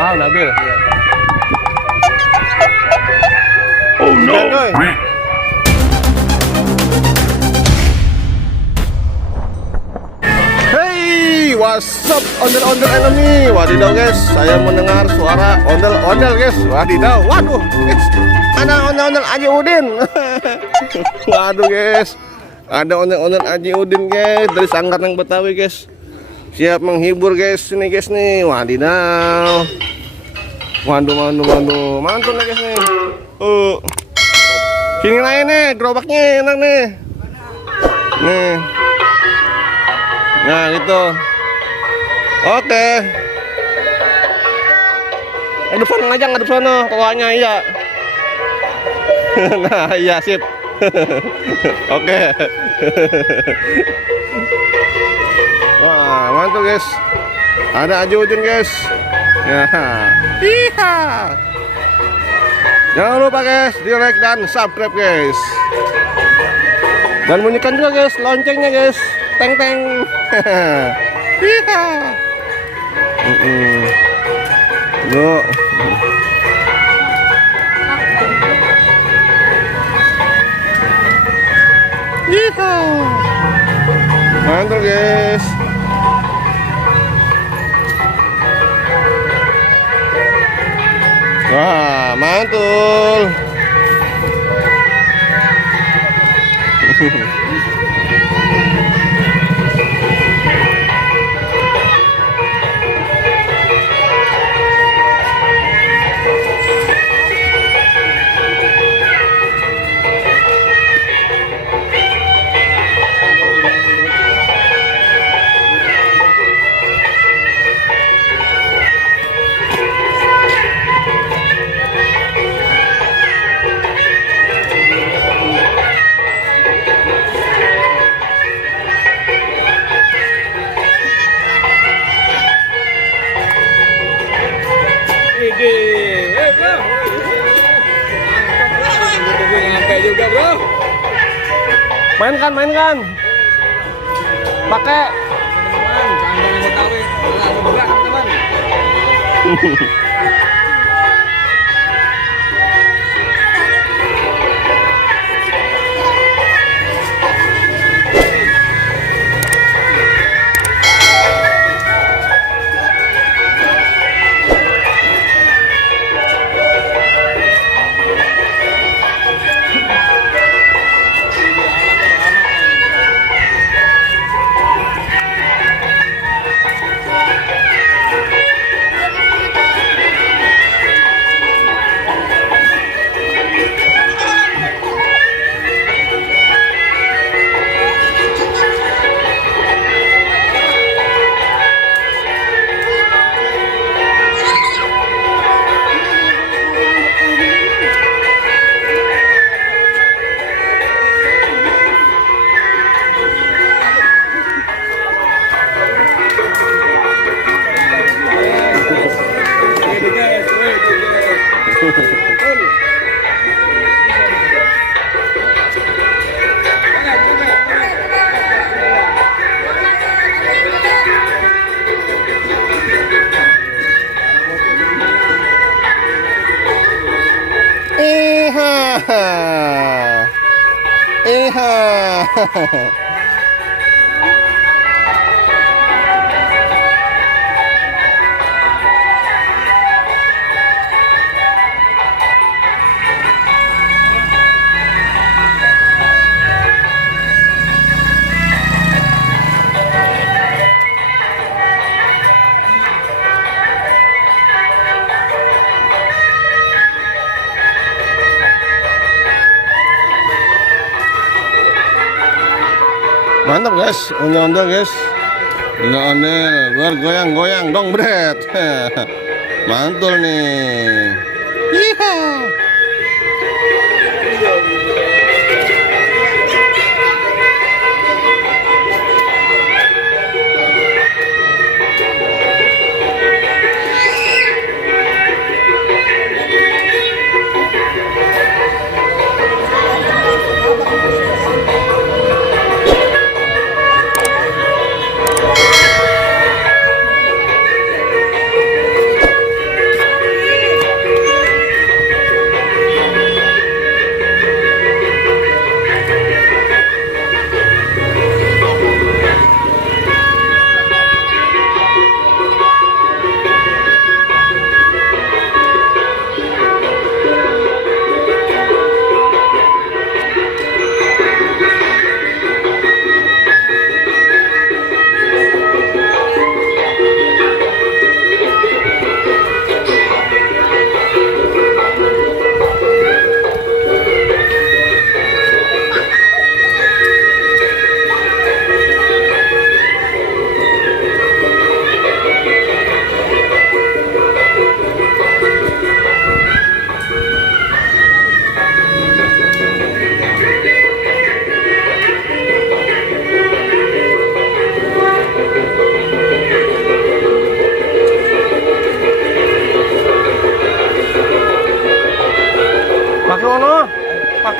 Ah, Nabil. Iya. Oh no. Hey, what's up ondel-ondel enemy? Wadidaw guys, saya mendengar suara ondel-ondel guys. Wadidaw, waduh guys, ada ondel-ondel Aji Udin. Waduh guys, ada ondel-ondel Aji Udin guys dari Sanggar Nang Betawi guys. Siap menghibur guys ini guys nih. Wadidaw. Waduh, mantul nih guys nih. Sini lain nih, gerobaknya enak nih. Nih. Nah gitu. Oke. Ngadep sana aja, ngadep sana. Kawanya iya. Nah iya sip. Oke. Wah mantul guys. Ada Aji Udin guys. Ya. Iha. Jangan lupa guys, di like dan subscribe guys. Dan bunyikan juga guys loncengnya guys. Teng teng. Iha. Yuk. Iha. Mantap guys. Wah, mantul. Juga bro, Mainkan. Pakai teman-teman, Betawi, berat teman. Iha. Mantap guys, ondel-ondel guys. Ondel-ondel bergoyang-goyang dong bret. Mantul nih. Iha.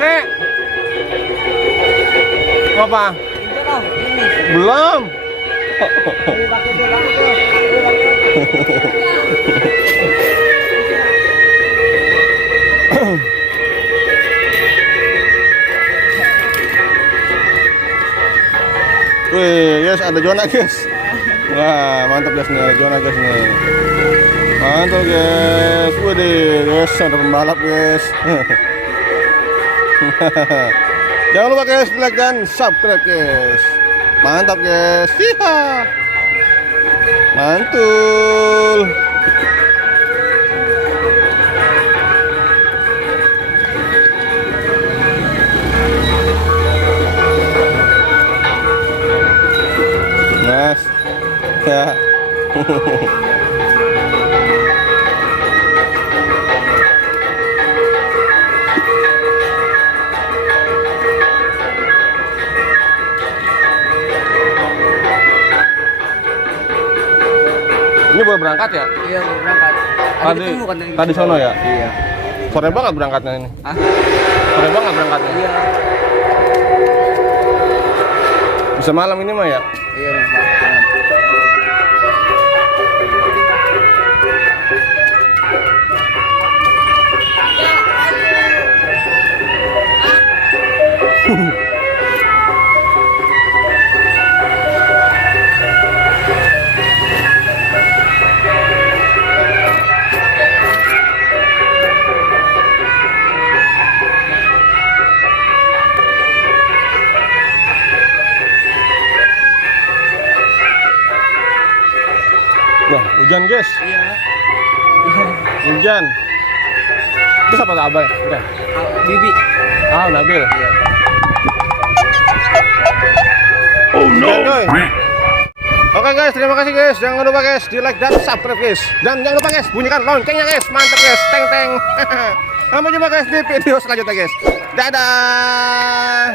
pakai. Apa? Udah bang, ini. Belum. Ini pakai tuh, pakai tuh. Ini pakai. Wih, guys, ada zona guys. Wah, mantap guys nih, ada zona guys nih. Mantap guys. Waduh, guys, ada pembalap guys. Jangan lupa guys, like dan subscribe guys. Mantap guys. Hiha. Mantul. Mas. Ya. Ini baru berangkat ya? Iya, mau berangkat. Tadi, ketemu kan tadi sono ya? Iya. Sore banget berangkatnya ini. Hah? Sore banget berangkatnya. Iya. Bisa malam ini mah ya? Iya, Bang. Wah, hujan guys. Iya. Hujan. Itu siapa tak abah ya? Udah. Bibi. Ah, Nabil. Iya. Oh no. Oke guys, terima kasih guys. Jangan lupa guys di like dan subscribe guys. Dan jangan lupa guys bunyikan loncengnya guys. Mantap guys. Teng teng. Sampai jumpa guys di video selanjutnya guys. Dadah.